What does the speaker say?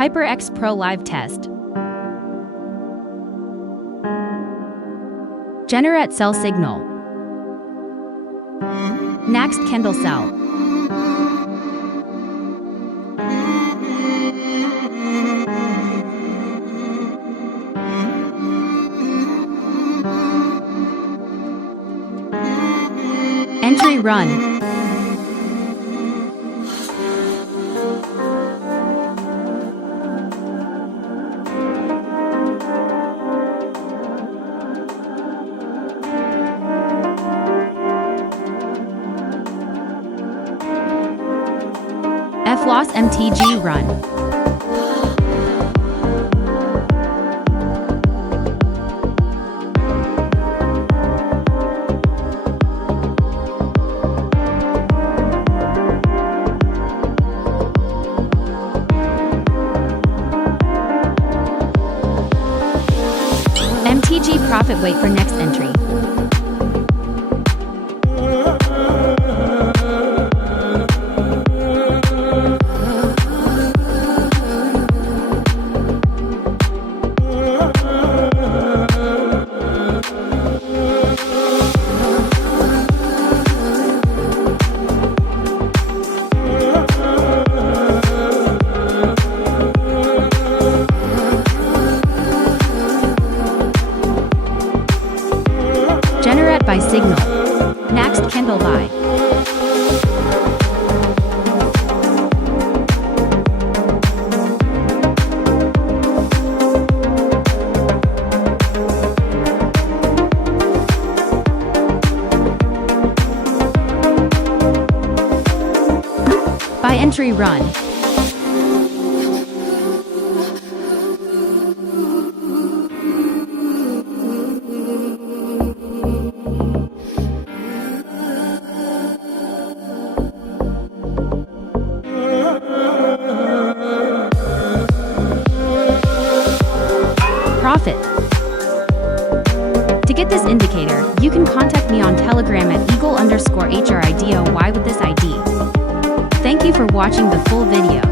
HyperX Pro Live Test. Generate Sell Signal. Next Candle Sell. Entry Run. F-Loss MTG Run. MTG Profit Wait for next entry. Generate by Signal. Next Candle Buy. By Entry Run. Profit. To get this indicator, you can contact me on Telegram at eagle_HRIDOY with this ID. Thank you for watching the full video.